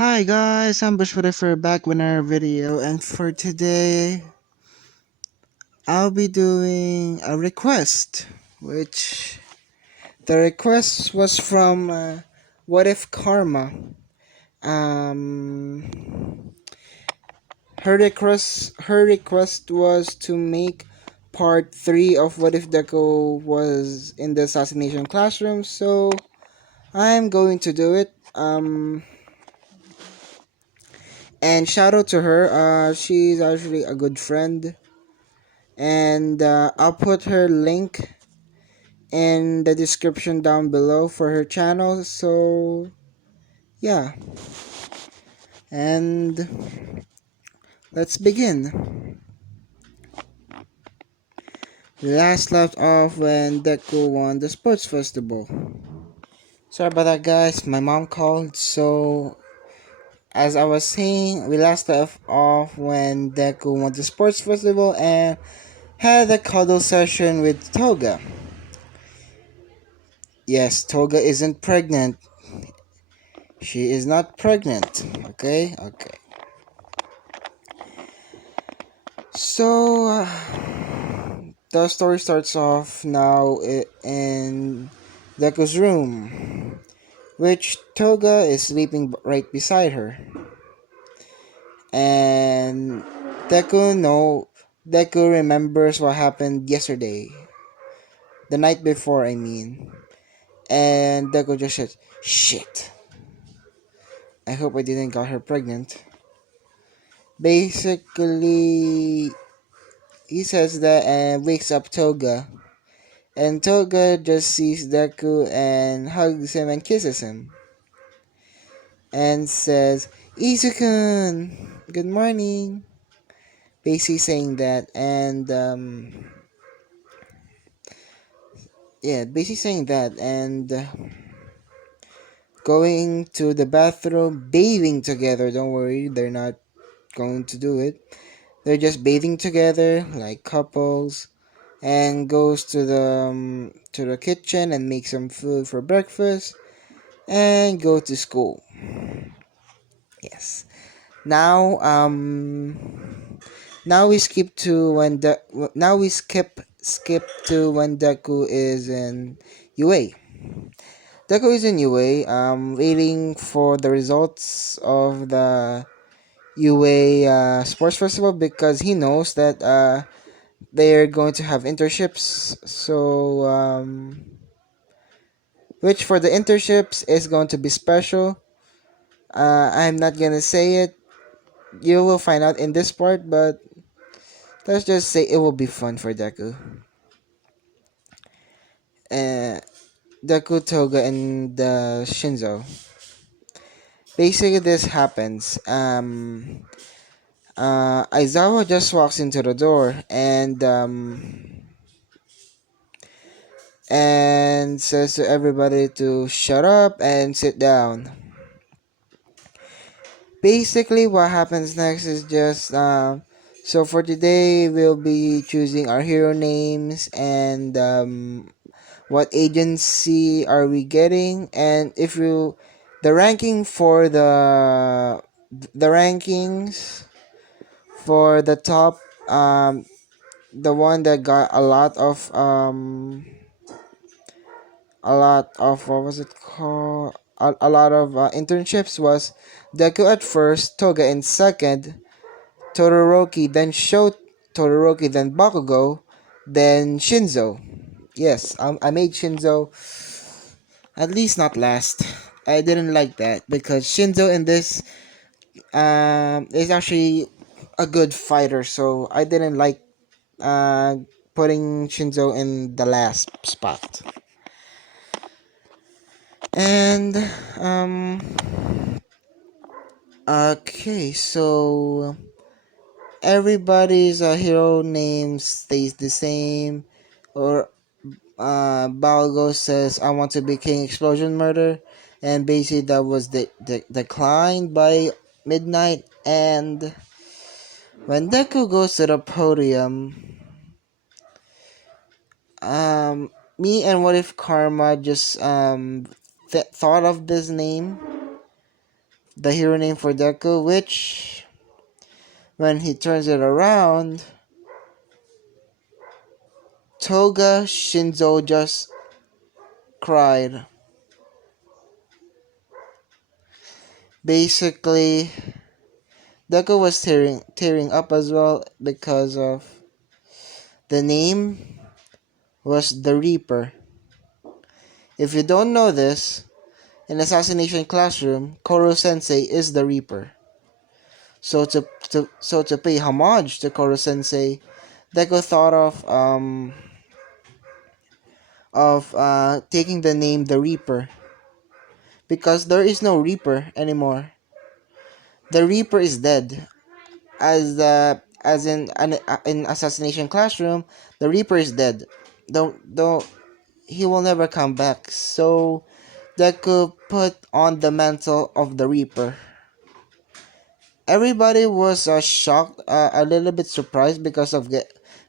Hi guys, I'm Bushwhatever back with another video, and for today I'll be doing a request, which the request was from What If Karma. Um, her request was to make part 3 of What If Deku was in the assassination classroom, so I'm going to do it. And shout out to her. She's actually a good friend, and I'll put her link in the description down below for her channel. So yeah, and let's begin. We last left off when Deku won the sports festival. Sorry about that, guys. My mom called. So as I was saying, we last left off when Deku won the sports festival and had a cuddle session with Toga. Yes, Toga isn't pregnant. She is not pregnant. Okay, okay. So, the story starts off now in Deku's room, which Toga is sleeping right beside her. And Deku remembers what happened yesterday. The night before, I mean. And Deku just says, "Shit. I hope I didn't got her pregnant." Basically, he says that and wakes up Toga. And Toga just sees Deku and hugs him and kisses him. And says, "Izukun, good morning." Basically saying that, and yeah, basically saying that, and going to the bathroom, bathing together. Don't worry, they're not going to do it. They're just bathing together like couples, and goes to the kitchen and makes some food for breakfast and go to school. Yes. Now now we skip to when the now we skip to when Deku is in UA. Deku is in UA, waiting for the results of the UA sports festival because he knows that they're going to have internships. So which for the internships is going to be special. I'm not gonna say it. You will find out in this part, but let's just say it will be fun for Deku. Uh, Deku, Toga, and Shinzo. Basically, this happens. Aizawa just walks into the door and says to everybody to shut up and sit down. Basically, what happens next is just so for today we'll be choosing our hero names and what agency are we getting, and if you the ranking for the rankings for the top, the one that got a lot of what was it called, a lot of internships was Deku at first, Toga in second, Todoroki, then Todoroki, then Bakugo, then Shinzo. Yes, I made Shinzo at least not last. I didn't like that because Shinzo in this is actually a good fighter, so I didn't like uh putting Shinzo in the last spot. And okay, so everybody's hero name stays the same, or Balgo says, "I want to be King Explosion Murder," and basically that was declined by midnight. And when Deku goes to the podium, me and What If Karma just thought of this name the hero name for Deku, which when he turns it around, Toga Shinzo just cried. Basically, Deku was tearing up as well because of the name was the Reaper. If you don't know this, in Assassination Classroom, Koro Sensei is the Reaper. So to pay homage to Koro Sensei, Deku thought of taking the name the Reaper because there is no Reaper anymore. The Reaper is dead. As in Assassination Classroom, the Reaper is dead. Don't he will never come back. So Deku put on the mantle of the Reaper. Everybody was shocked, a little bit surprised because of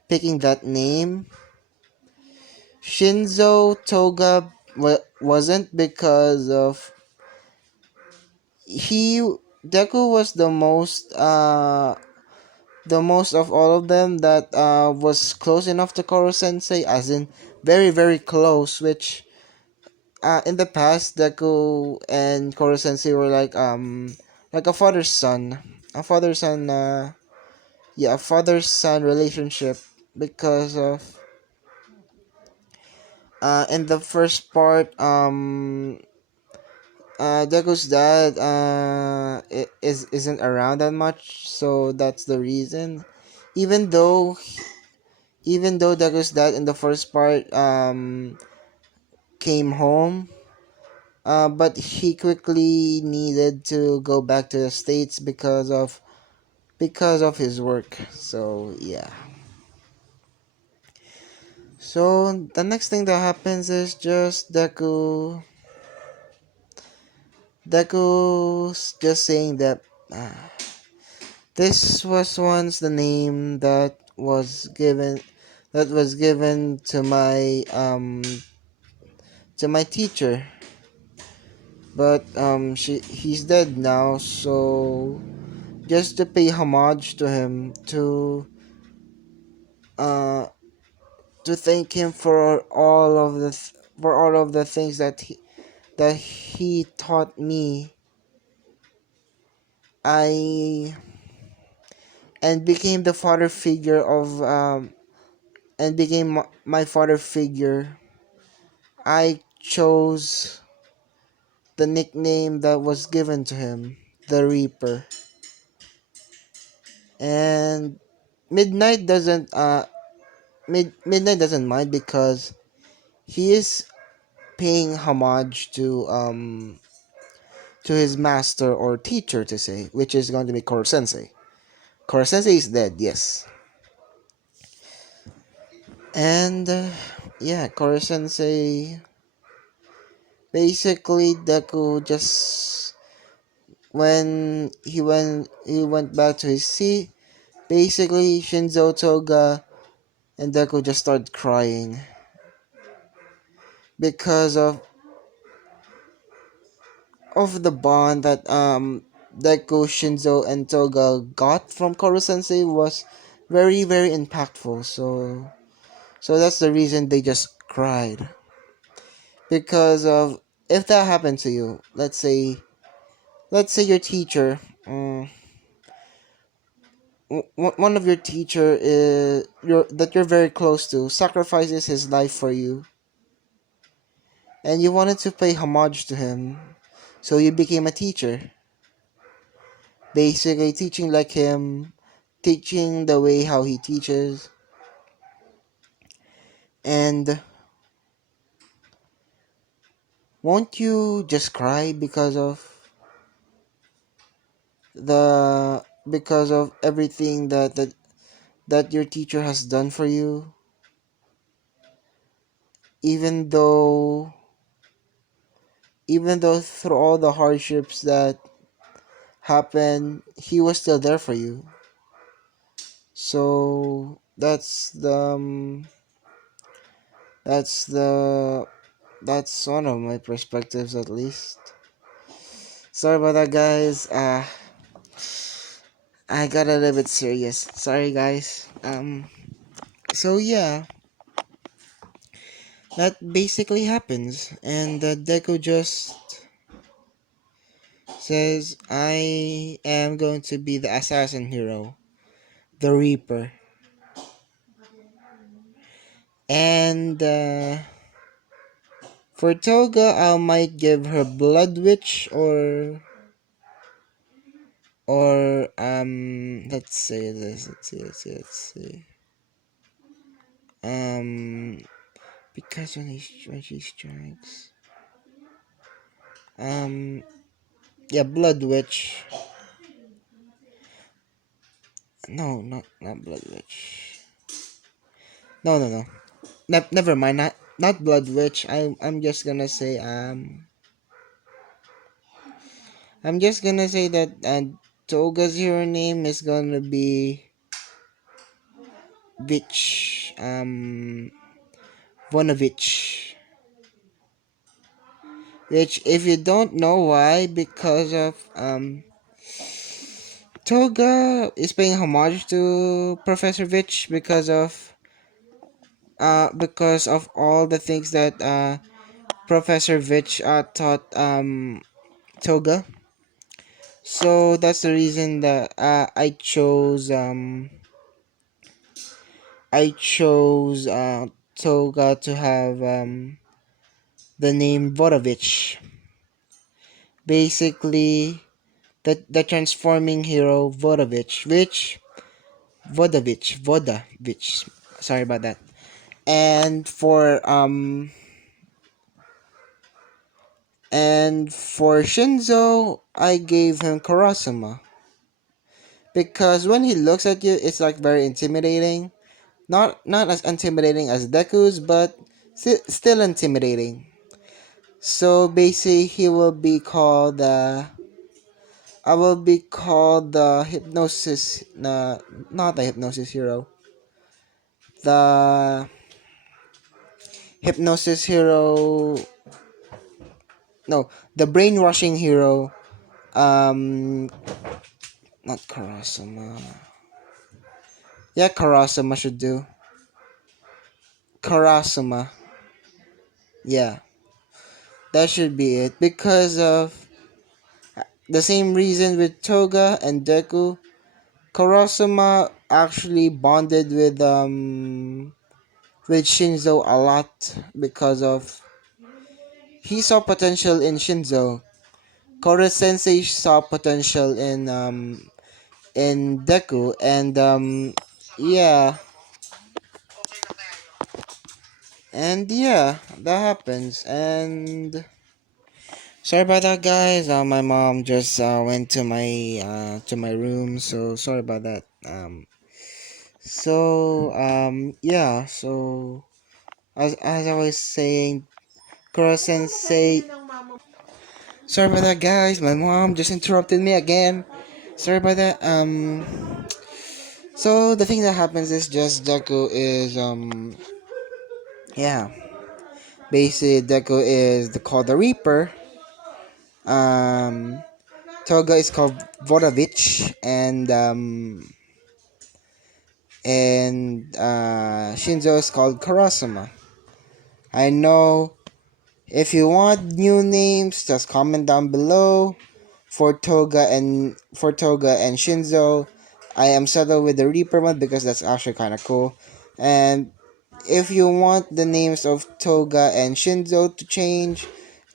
picking that name. Shinzo Toga wasn't because of he Deku was the most of all of them that was close enough to Koro Sensei, as in very very close. Which in the past, Deku and Koro Sensei were like a father son, a father son yeah, a father son relationship because of in the first part Deku's dad isn't around that much, so that's the reason. Even though even though Deku's dad in the first part came home, but he quickly needed to go back to the States because of his work. So yeah. So the next thing that happens is just Deku's just saying that this was once the name that was given to my teacher, but he's dead now. So just to pay homage to him, uh to thank him for all of the things that he taught me, I and became the father figure of and became my father figure. I chose the nickname that was given to him, the Reaper. And Midnight doesn't Midnight doesn't mind because he is paying homage to his master or teacher, to say, which is going to be Koro Sensei. Koro Sensei is dead, yes. And yeah, Koro Sensei, basically Deku just when he went back to his seat, basically Shinzo Toga and Deku just started crying because of the bond that Deku, Shinzo, and Toga got from Koro Sensei was very very impactful. So that's the reason they just cried. Because of, if that happened to you, let's say your teacher, one of your teacher is you're very close to sacrifices his life for you, and you wanted to pay homage to him, so you became a teacher, basically teaching like him, teaching the way how he teaches, and won't you just cry because of everything that your teacher has done for you, even though even though through all the hardships that happen, he was still there for you. So that's the that's one of my perspectives, at least. Sorry about that, guys. I got a little bit serious. Sorry, guys. So yeah, that basically happens, and Deku just says, "I am going to be the assassin hero, the Reaper," and for Toga, I might give her Blood Witch or let's say this. Let's see. Um, because when she strikes, um, yeah, Blood Witch. No, not Blood Witch. No. Never mind. Not Blood Witch. I'm just gonna say I'm just gonna say that Toga's hero name is gonna be Vich Vonovich. Which, if you don't know why, because of Toga is paying homage to Professor Vich because of all the things that Professor Vich taught Toga. So that's the reason that I chose Toga to have the name Vodovich. Basically, the transforming hero Vodovich. Sorry about that. And for Shinzo, I gave him Karasuma because when he looks at you, it's like very intimidating. Not as intimidating as Deku's, but still intimidating. So basically, he will be called I will be called the hypnosis. Not the hypnosis hero. The hypnosis hero. No, the brainwashing hero. Um, Not Karasuma. Yeah, Karasuma should do. Karasuma. Yeah, that should be it. Because of the same reason with Toga and Deku, Karasuma actually bonded with Shinzo a lot because of he saw potential in Shinzo. Koro Sensei saw potential in Deku, and yeah, that happens. And sorry about that, guys. My mom just went to my room, so sorry about that. Yeah. So as I was saying, Kuro Sensei. Sorry about that, guys. My mom just interrupted me again. Sorry about that. So the thing that happens is just Deku is yeah. Basically, Deku is called the Reaper. Um, Toga is called Vodovich, and Shinzo is called Karasuma. I know. If you want new names, just comment down below. For Toga and Shinzo, I am settled with the Reaper one because that's actually kind of cool. And if you want the names of Toga and Shinzo to change,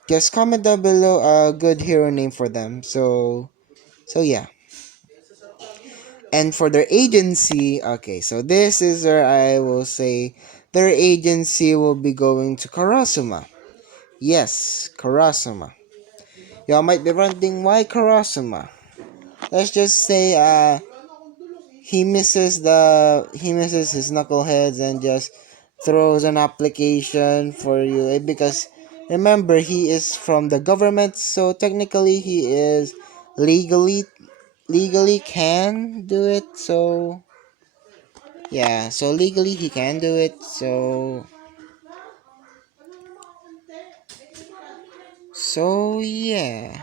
just comment down below a good hero name for them. So yeah. And for their agency, okay, so this is where I will say their agency will be going to Karasuma. Yes, Karasuma. Y'all might be wondering why Karasuma. Let's just say he misses his knuckleheads and just throws an application for you because remember he is from the government, so technically he is legally can do it. So legally he can do it. So yeah.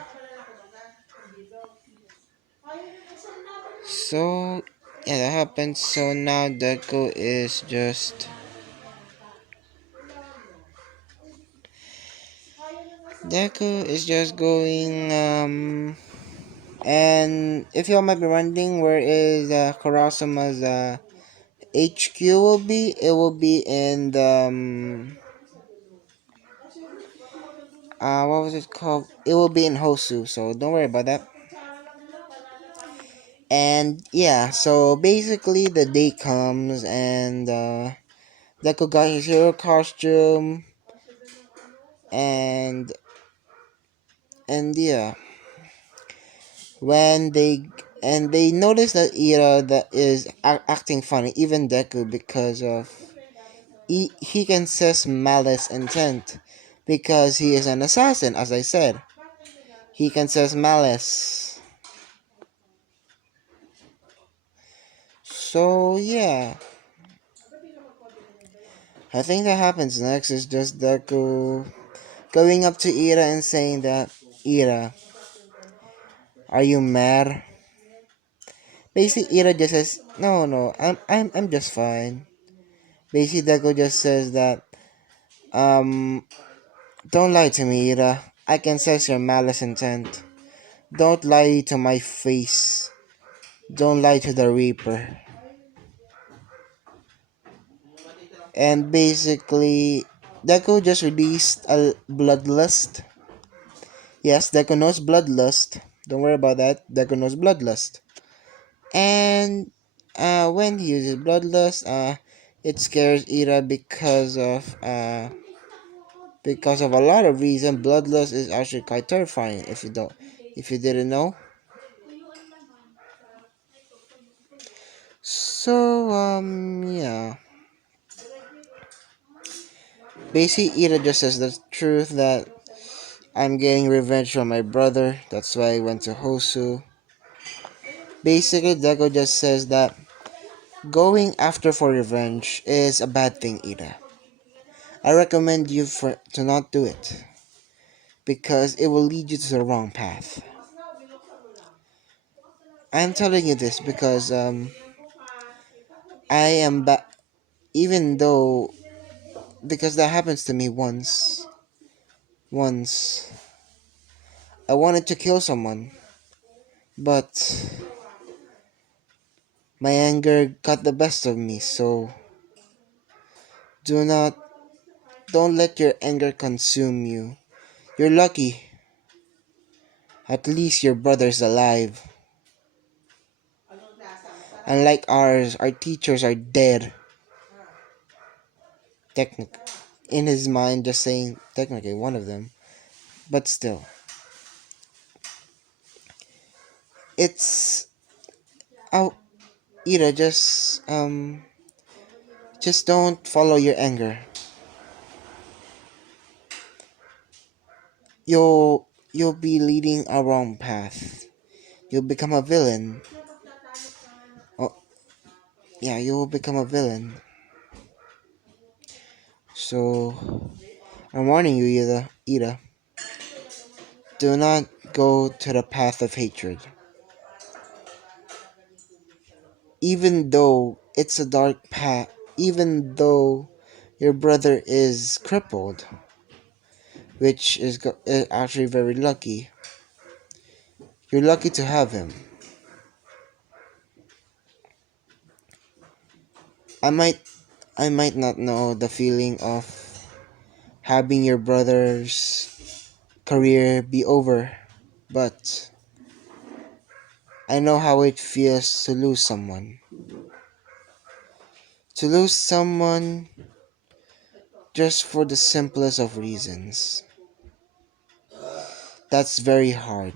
So yeah, that happened. So now Deku is just going and if you all might be wondering where is Kurasuma's HQ will be, it will be in the what was it called? It will be in Hosu, so don't worry about that. And yeah, so basically the day comes and Deku got his hero costume and yeah, when they notice that Ira that is acting funny, even Deku, because of he can sense malice intent because he is an assassin, as I said. He can sense malice. So yeah, I think that happens next is just Deku going up to Ira and saying that, Ira, are you mad? Basically, Ira just says, no, no, I'm just fine. Basically, Deku just says that, um, don't lie to me, Ira. I can sense your malice intent. Don't lie to my face. Don't lie to the Reaper. And basically, Deku just released a Bloodlust. Yes, Deku knows Bloodlust. Don't worry about that. Deku knows Bloodlust. And when he uses Bloodlust, it scares Ira because of a lot of reasons. Bloodlust is actually quite terrifying if you didn't know. So yeah. Basically, Ira just says the truth that I'm getting revenge from my brother. That's why I went to Hosu. Basically, Deku just says that going after for revenge is a bad thing, Ira. I recommend you to not do it because it will lead you to the wrong path. I'm telling you this because I am even though because that happens to me once. Once I wanted to kill someone, but my anger got the best of me. So do not don't let your anger consume you. You're lucky. At least your brother's alive. Unlike ours, our teachers are dead. Technically, in his mind, just saying technically one of them, but still, it's out. Ira, just don't follow your anger. You'll be leading a wrong path. You'll become a villain. Oh, yeah, you will become a villain. So I'm warning you, Ida. Do not go to the path of hatred. Even though it's a dark path, even though your brother is crippled, which is actually very lucky. You're lucky to have him. I might I might not know the feeling of having your brother's career be over, but I know how it feels to lose someone. To lose someone just for the simplest of reasons. That's very hard,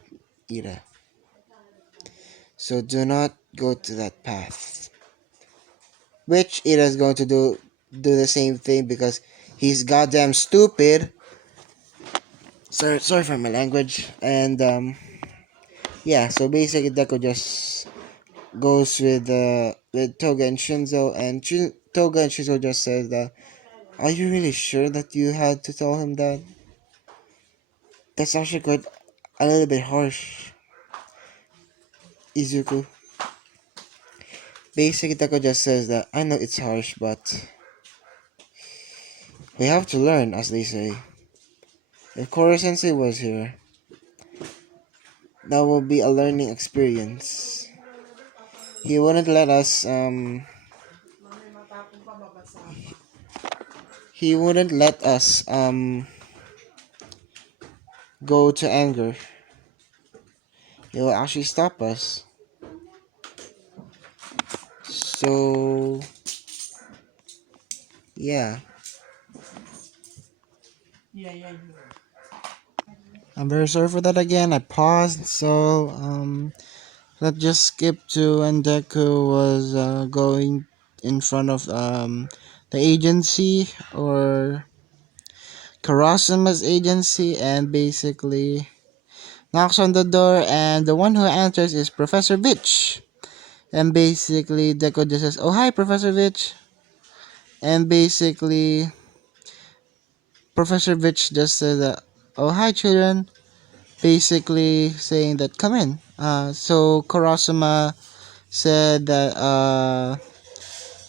Ida. So do not go to that path. Which Ida is going to do the same thing because he's goddamn stupid. Sorry for my language. And yeah, so basically Deku just goes with Toga and Shinzo, and Toga and Shinzo just says that, "Are you really sure that you had to tell him that? That's actually quite a little bit harsh, Izuku." Basically, Deku just says that I know it's harsh, but we have to learn, as they say. If Koro Sensei was here, that will be a learning experience. He wouldn't let us he wouldn't let us go to anger. He will actually stop us. So yeah. I'm very sorry for that again. I paused, so let's just skip to when Deku was going in front of the agency or Karasuma's agency and basically knocks on the door, and the one who answers is Professor Vitch. And basically Deku just says, "Oh hi, Professor Vitch." And basically Professor Vitch just says, "Oh hi, children." Basically saying that come in. So Karasuma said that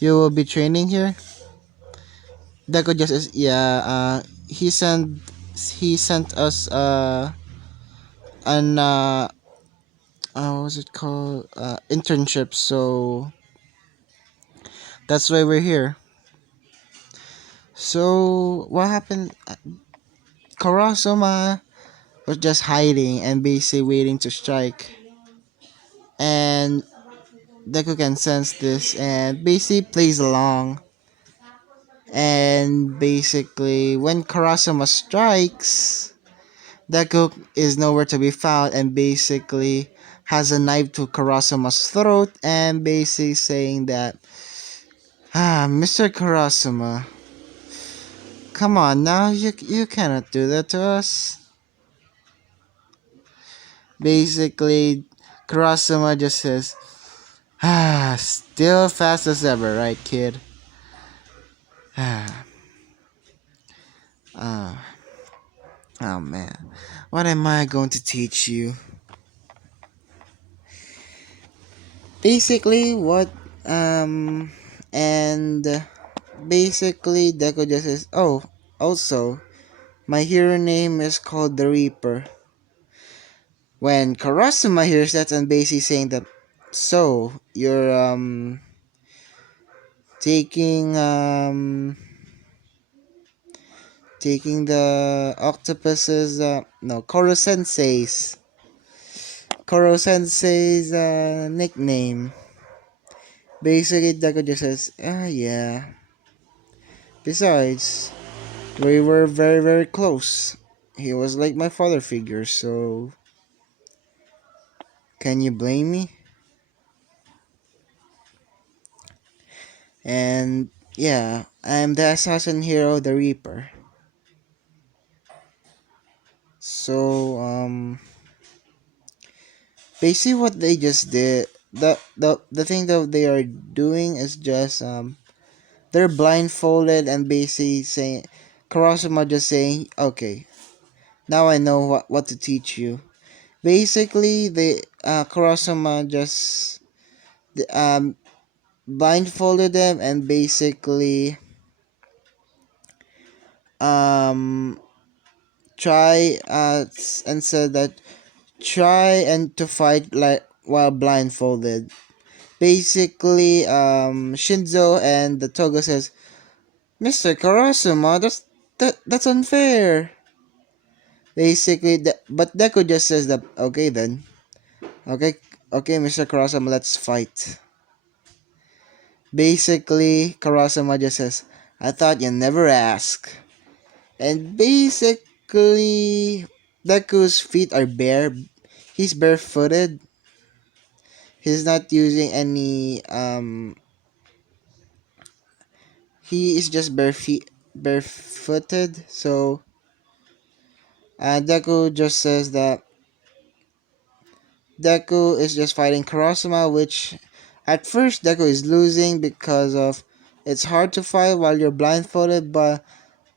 you will be training here. Deku just is yeah. He sent us an what was it called internship. So that's why we're here. So what happened? Karasuma was just hiding and basically waiting to strike. And Deku can sense this and basically plays along. And basically, when Karasuma strikes, Deku is nowhere to be found and basically has a knife to Karasuma's throat and basically saying that, Mr. Karasuma, come on now, you cannot do that to us. Basically, Karasuma just says, still fast as ever, right, kid? uh, oh man, what am I going to teach you? Basically, what, and basically, Deku just says, oh, also, my hero name is called the Reaper. When Karasuma hears that and basically saying that, so, you're, taking, taking the octopus's no Koro Sensei's nickname. Basically, Deku just says, yeah. Besides, we were very very close. He was like my father figure, so can you blame me? And yeah, I'm the assassin hero, the Reaper. So basically what they just did, the thing that they are doing is just they're blindfolded and basically saying, Karasuma just saying, okay, now I know what to teach you. Basically, the Karasuma just um blindfolded them and basically um try and said that try and to fight like while blindfolded. Basically, Shinzo and the Toga says, Mr. Karasuma, that's unfair. Basically, but Deku just says that okay then, okay, Mr. Karasuma, let's fight. Basically, Karasuma just says, I thought you never ask. And basically, Deku's feet are bare. He's barefooted. He's not using any he is just barefooted. So Deku just says that Deku is just fighting Karasuma, which at first Deku is losing because of it's hard to fight while you're blindfolded, but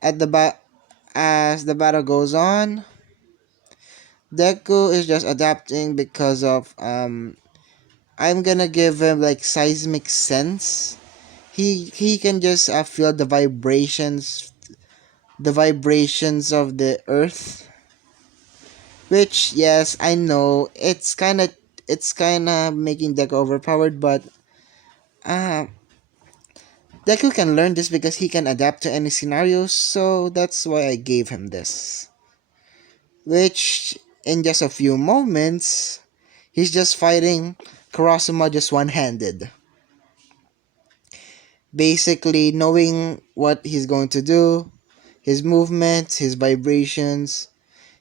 at the as the battle goes on, Deku is just adapting because of I'm gonna give him like seismic sense. He can just feel the vibrations of the earth. Which yes, I know it's kind of making Deku overpowered, but uh, Deku can learn this because he can adapt to any scenario. So that's why I gave him this. Which in just a few moments, he's just fighting Kurosuma just one-handed. Basically, knowing what he's going to do, his movements, his vibrations,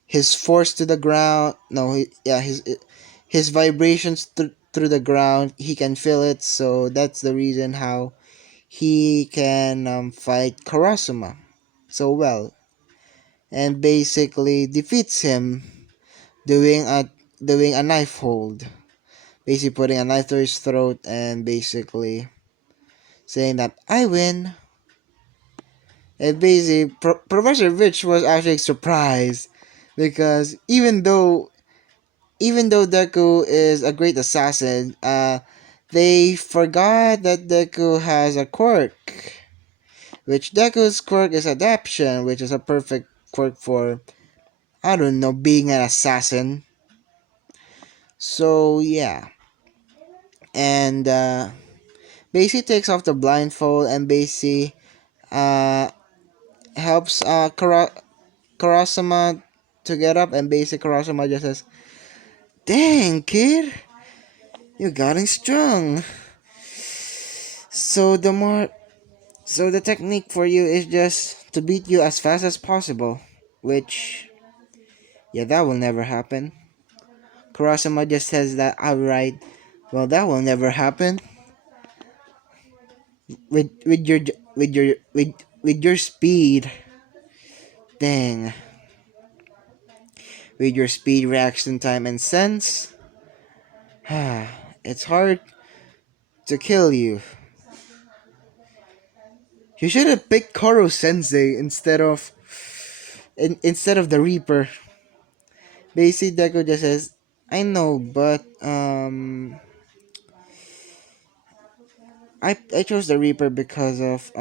his force to the ground. No, yeah, his vibrations through the ground. He can feel it, so that's the reason how he can fight Kurosuma so well, and basically defeats him doing a knife hold. Basically, putting a knife to his throat and basically saying that I win. And basically, Professor Rich was actually surprised because even though Deku is a great assassin, they forgot that Deku has a quirk, which Deku's quirk is adaptation, which is a perfect quirk for, I don't know, being an assassin. So yeah, and basically takes off the blindfold and basically uh, helps Kurosama to get up, and basically Kurosama just says, "Dang kid, you're getting strong." So the technique for you is just to beat you as fast as possible, which yeah, that will never happen. Kurosama just says that outright. Well, that will never happen with your speed. Dang, with your speed, reaction time, and sense, it's hard to kill you. You should have picked Koro Sensei instead of the Reaper. Basically, Deku just says, "I know, but I chose the Reaper because of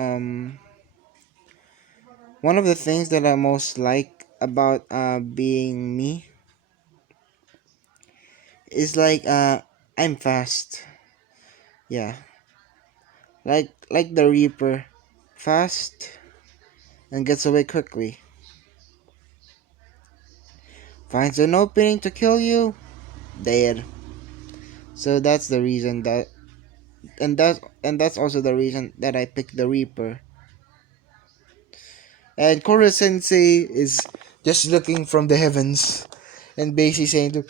one of the things that I most like about being me is like I'm fast. Yeah, like the Reaper, fast and gets away quickly. Finds an opening to kill you, dead. So that's the reason that and that's also the reason that I picked the Reaper. And Koro Sensei is just looking from the heavens and basically saying to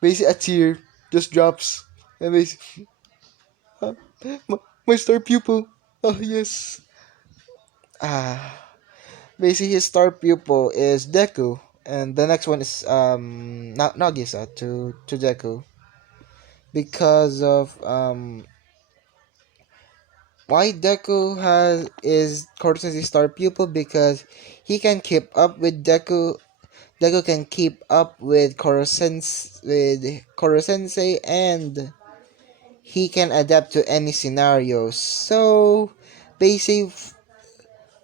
basically a tear just drops and basically "Ah, my star pupil. Oh yes." Basically his star pupil is Deku, and the next one is Nagisa to Deku because of why Deku is Cortez's star pupil, because he can keep up with Deku. Deku can keep up with Koro Sensei, and he can adapt to any scenario. So basically,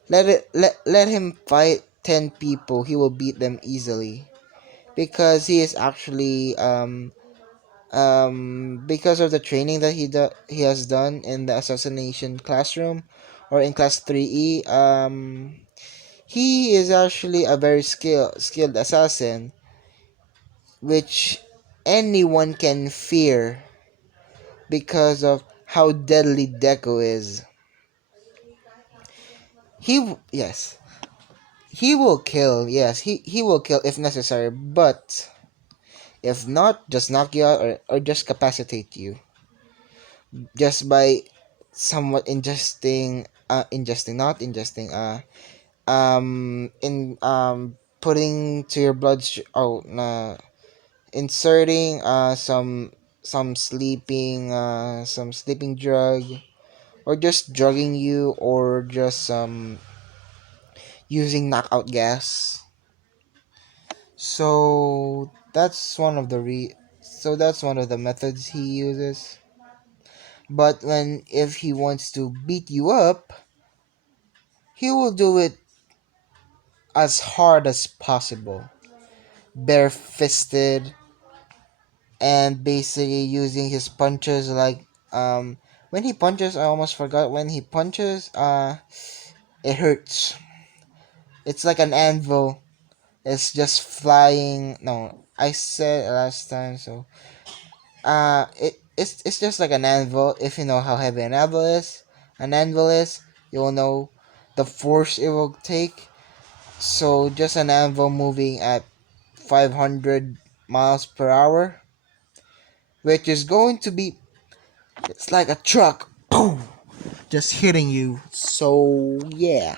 let him fight 10 people. He will beat them easily because he is actually because of the training that he has done in the assassination classroom or in class 3E. He is actually a very skilled assassin, which anyone can fear because of how deadly Deku is. Yes, he will kill. Yes, he will kill if necessary, but if not, just knock you out, or just capacitate you just by somewhat not ingesting, in putting to your inserting some sleeping drug, or just drugging you, or just using knockout gas. So So that's one of the methods he uses. But when if he wants to beat you up, he will do it as hard as possible, bare-fisted, and basically using his punches like when he punches. I almost forgot when he punches. It hurts. It's like an anvil. It's just flying. No, I said it last time. So it's just like an anvil. If you know how heavy an anvil is, you will know the force it will take. So just an anvil moving at 500 miles per hour, which is going to be, it's like a truck, boom, just hitting you. So yeah.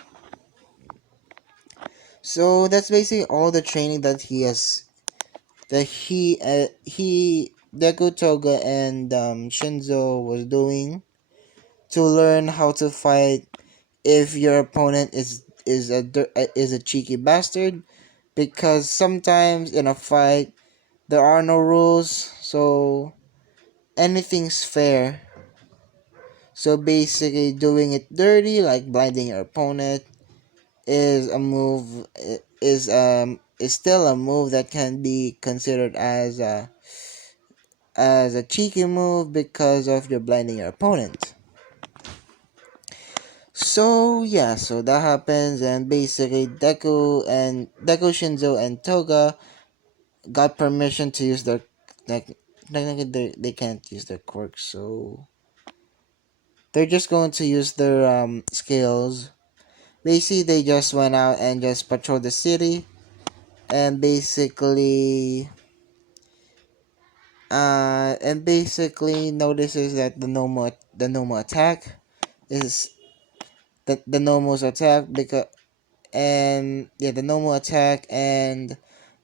So that's basically all the training that he has, that he Deku, Toga, and Shinzo was doing to learn how to fight if your opponent is a cheeky bastard, because sometimes in a fight there are no rules, so anything's fair. So basically, doing it dirty, like blinding your opponent, is a move is still a move that can be considered as a cheeky move because of your blinding your opponent. So yeah, so that happens, and basically Deku, Shinzo, and Toga got permission to use their, like, technically they can't use their quirks, so they're just going to use their skills. Basically, they just went out and just patrolled the city, and basically notices that the normal attack is the normal's attack, because, and yeah, the normal attack, and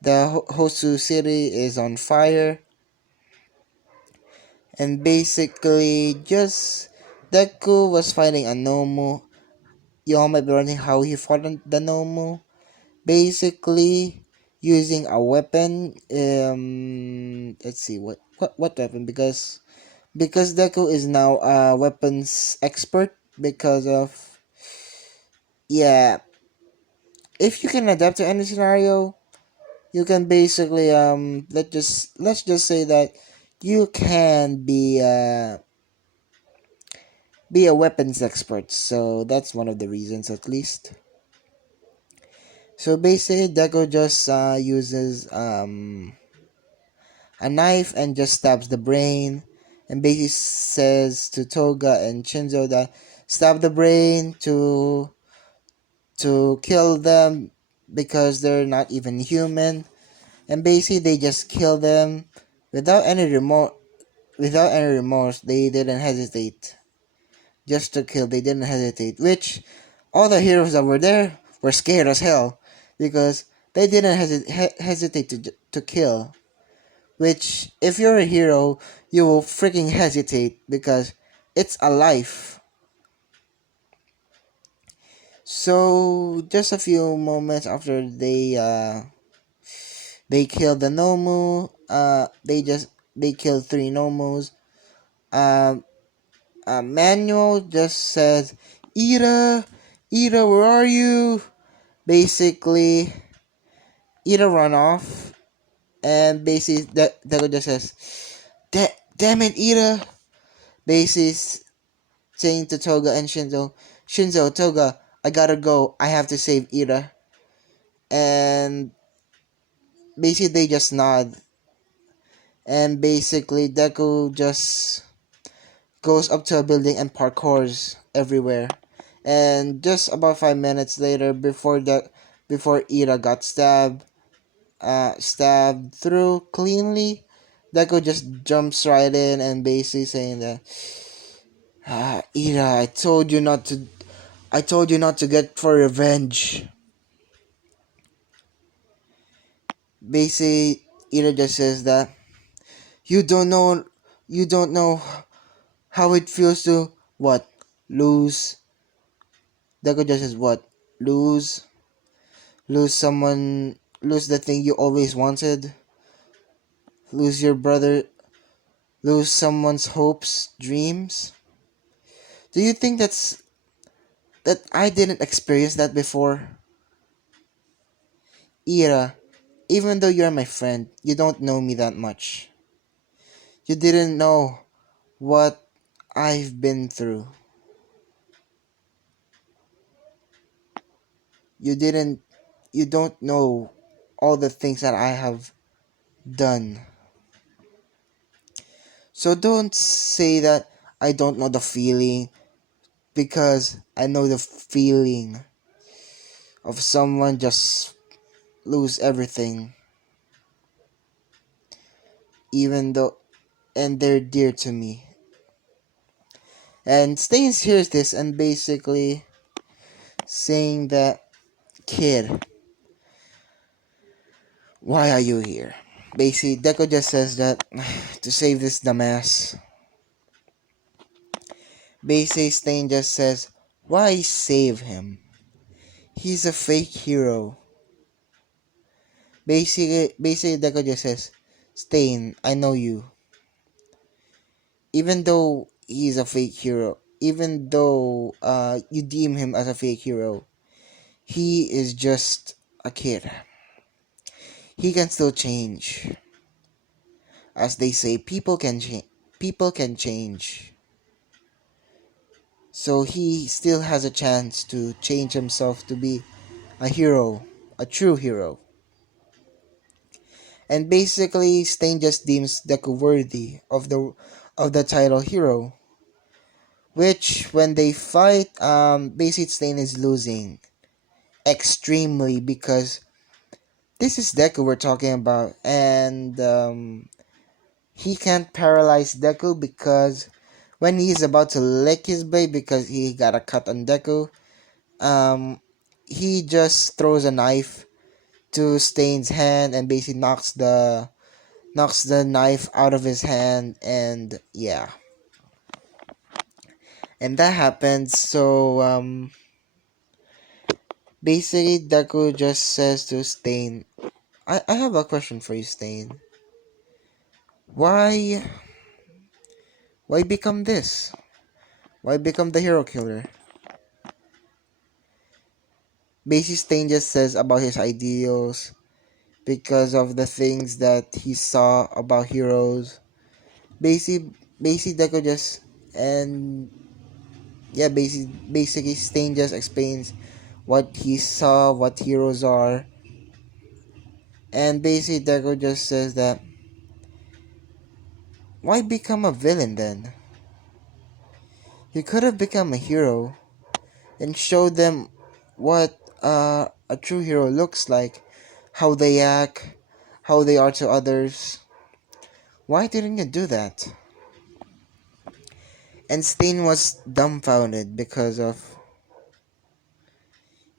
the Hosu city is on fire, and basically just Deku was fighting a Nomu. You all might be wondering how he fought the Nomu. Basically, using a weapon. Let's see, what weapon? Because Deku is now a weapons expert, because of, yeah. If you can adapt to any scenario, you can basically let's just say that you can be a weapons expert. So that's one of the reasons, at least. So basically, Deku just uses a knife and just stabs the brain, and basically says to Toga and Shinzo that stab the brain to kill them, because they're not even human. And basically they just kill them without any remorse. They didn't hesitate. Just to kill, they didn't hesitate. Which all the heroes that were there were scared as hell, because they didn't hesitate to kill. Which, if you're a hero, you will freaking hesitate, because it's a life. So just a few moments after they killed the Nomu, they killed three Nomus. Um, Manuel just says, "Ida, Ida, where are you?" Basically, Ida run off, and basically Deku just says, "Damn it, Ida!" Basically saying to Toga and Shinzo, "Shinzo, Toga, I gotta go. I have to save Ida." And basically they just nod, and basically Deku just goes up to a building and parkours everywhere. And just about 5 minutes later, before Ira got stabbed through cleanly, Deku just jumps right in and basically saying that, Ira, I told you not to get for revenge. Basically, Ira just says that you don't know you don't know how it feels to what, lose. Deku just says what, lose lose someone, lose the thing you always wanted. lose your brother, lose someone's hopes, dreams. Do you think that I didn't experience that before? Ira, even though you're my friend, you don't know me that much. You didn't know what I've been through. You didn't you don't know all the things that I have done. So don't say that I don't know the feeling, because I know the feeling of someone just lose everything, even though, and they're dear to me. And Stains hears this and basically saying that, kid, why are you here? Basically, Deco just says that to save this dumbass. Basically, Stain just says, why save him? He's a fake hero. Basically, Deco just says, Stain, I know you. Even though he's a fake hero, even though you deem him as a fake hero, he is just a kid. He can still change. As they say, people can change. People can change. So he still has a chance to change himself to be a hero, a true hero. And basically, Stain just deems Deku worthy of the title hero. Which, when they fight, basically Stain is losing extremely, because this is Deku we're talking about, and he can't paralyze Deku, because when he's about to lick his blade because he got a cut on Deku, um, he just throws a knife to Stain's hand and basically knocks the knife out of his hand, and yeah, and that happens. So basically Deku just says to Stain, I have a question for you, Stain. Why become this? Why become the hero killer? Basically Stain just says about his ideals, because of the things that he saw about heroes. Basically Deku just, and yeah, basically Stain just explains what he saw, what heroes are, and basically Deku just says that, why become a villain then? You could have become a hero and showed them what a true hero looks like, how they act, how they are to others. Why didn't you do that? And Stain was dumbfounded, because of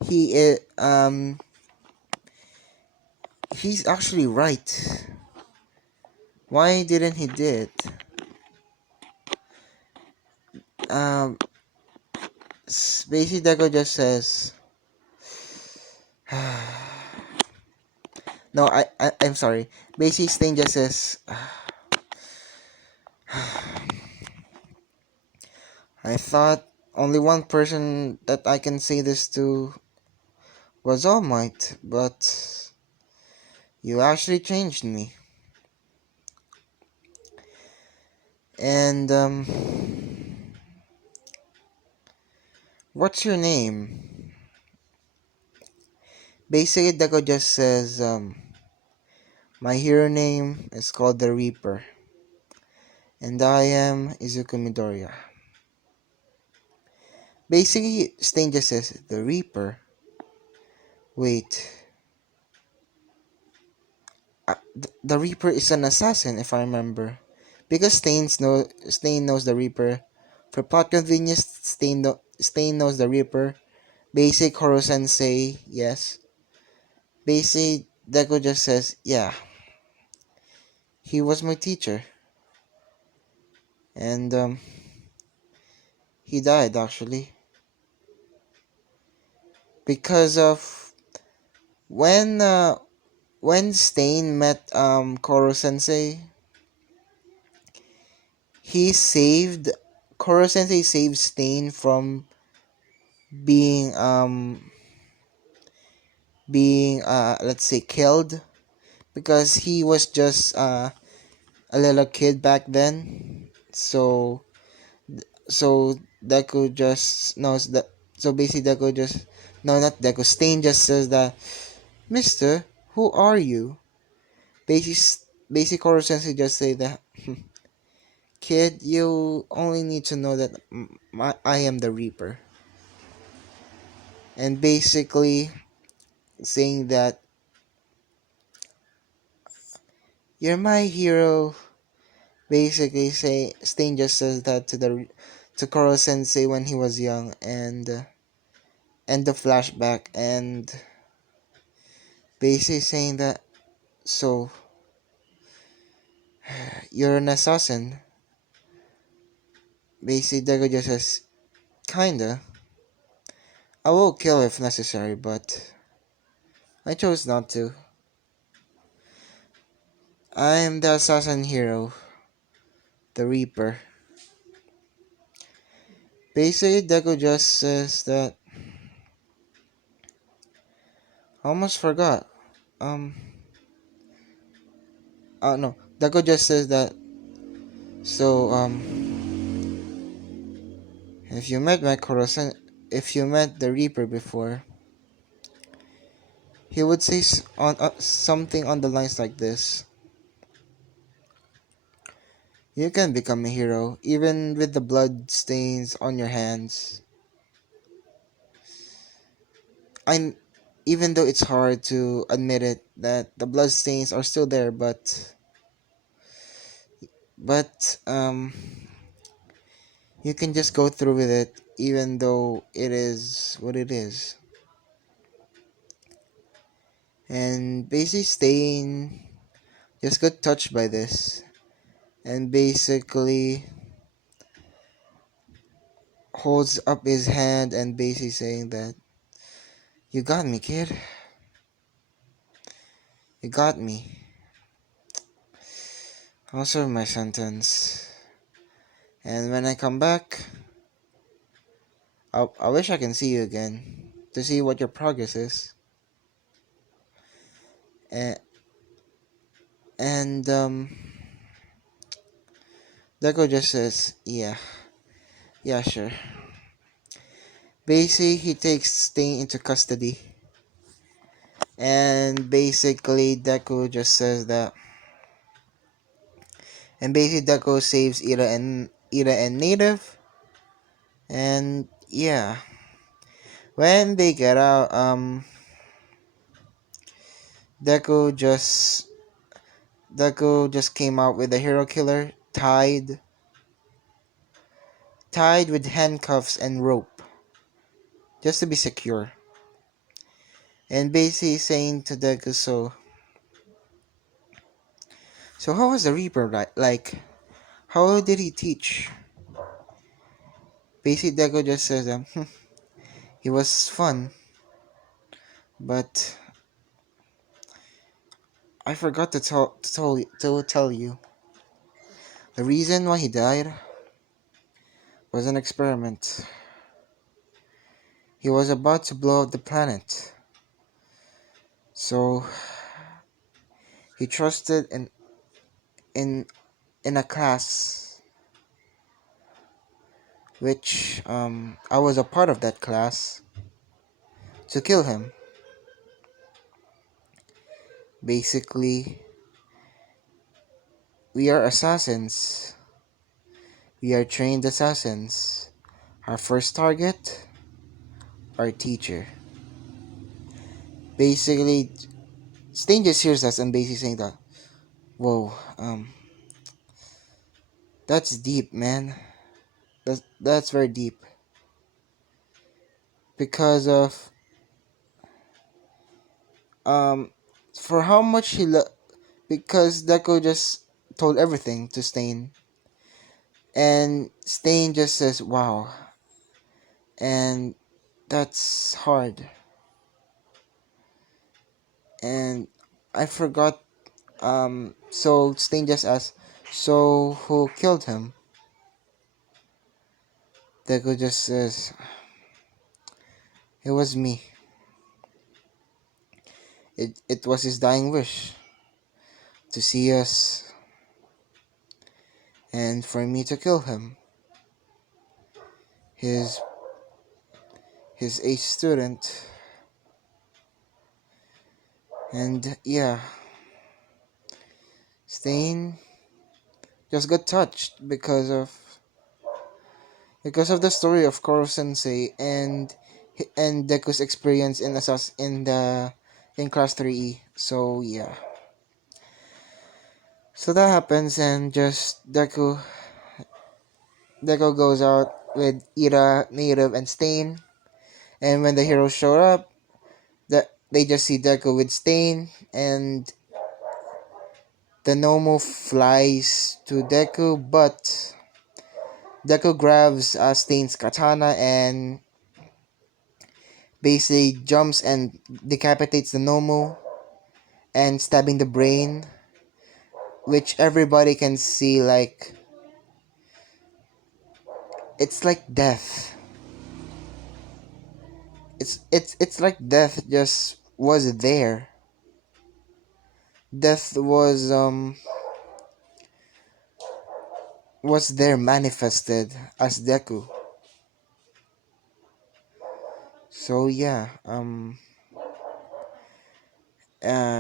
he he's actually right. Why didn't he do it? Um, Basically Deco just says, no, I'm sorry. Basically Stain just says, I thought only one person that I can say this to was All Might, but you actually changed me. And what's your name? Basically Deco just says, my hero name is called the Reaper, and I am Izuku Midoriya. Basically Stain just says, the Reaper? Wait, the Reaper is an assassin, if I remember. Because Stain knows the Reaper. For plot convenience, Stain knows the Reaper. Basic Horo Sensei, yes. Basic Deku just says, yeah, he was my teacher. And he died actually. Because of when when Stain met Koro Sensei, he saved Koro Sensei saved Stain from being let's say killed, because he was just a little kid back then. So Deku just knows that. So basically, Deku just no, not Deku. Stain just says that, Mister, who are you? Basic Koro Sensei just say that, kid, you only need to know that I am the Reaper, and basically saying that you're my hero. Basically, say Stain just says that to Koro Sensei when he was young, and the flashback, and basically saying that, so you're an assassin. Basically, Deku just says, kinda. I will kill if necessary, but I chose not to. I am the assassin hero, the Reaper. Basically, Deku just says that. I almost forgot. Um. No. Deku just says that. So if you met my Korosen, if you met the Reaper before, he would say something on the lines like this: you can become a hero even with the blood stains on your hands. I, even though it's hard to admit it that the blood stains are still there, but you can just go through with it even though it is what it is. And basically Stain just got touched by this, and basically holds up his hand and basically saying that, you got me, kid. You got me. I'll serve my sentence. And when I come back, I wish I can see you again to see what your progress is. And, and Deco just says, yeah, sure. Basically, he takes Stain into custody. And basically, Deku just says that. And basically, Deku saves Ira and Native. And yeah, when they get out, Deku just Deku just came out with a hero killer tied with handcuffs and rope, just to be secure. And basically saying to Deku, so how was the Reaper like? How did he teach? Basically, Deku just says, he was fun, but I forgot to tell you. The reason why he died was an experiment. He was about to blow up the planet. So he trusted in in a class which I was a part of that class to kill him. Basically, we are assassins. We are trained assassins. Our first target, our teacher. Basically, Stain just hears us and basically saying that, whoa, that's deep, man. That's very deep. Because of um for how much because Deco just told everything to Stain, and Stain just says wow, and that's hard. And I forgot. So Stain just asked, so who killed him? Deku just says, it was me. It was his dying wish to see us and for me to kill him. His his ace student. And yeah, Stain just got touched because of the story of Koro Sensei and Deku's experience in class 3E. So yeah. So that happens and just Deku goes out with Ira, Native and Stain, and when the heroes show up, they just see Deku with Stain, and the Nomu flies to Deku, but Deku grabs Stain's katana and basically jumps and decapitates the Nomu and stabbing the brain, which everybody can see like it's like death. It's like death just was there. Death was there manifested as Deku. So yeah,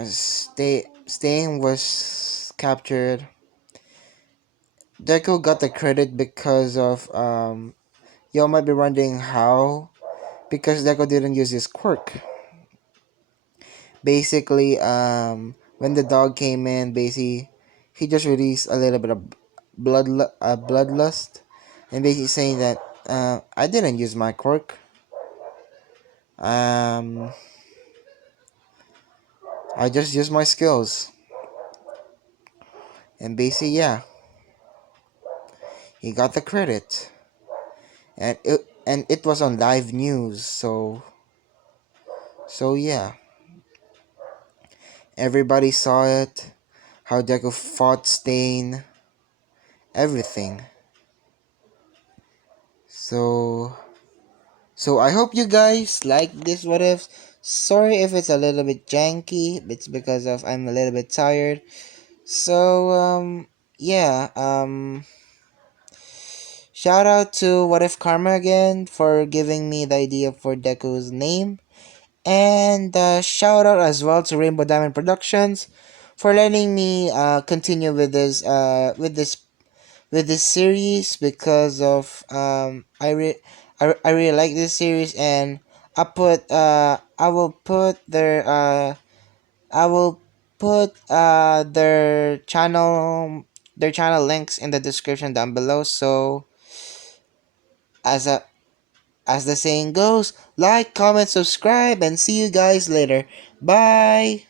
Stain was captured. Deku got the credit because of y'all might be wondering how, because Deku didn't use his quirk. Basically, when the dog came in, basically he just released a little bit of bloodlust, and basically saying that I didn't use my quirk. Um, I just used my skills, and basically yeah, he got the credit, and it was on live news. So yeah, everybody saw it. How Deku fought Stain, everything. So So I hope you guys like this what ifs. Sorry if it's a little bit janky. It's because of I'm a little bit tired. So yeah, shout out to What If Karma again for giving me the idea for Deku's name. And shout out as well to Rainbow Diamond Productions for letting me continue with this series because of I really like this series, and I will put their channel links in the description down below. So as a as the saying goes, like, comment, subscribe, and see you guys later. Bye.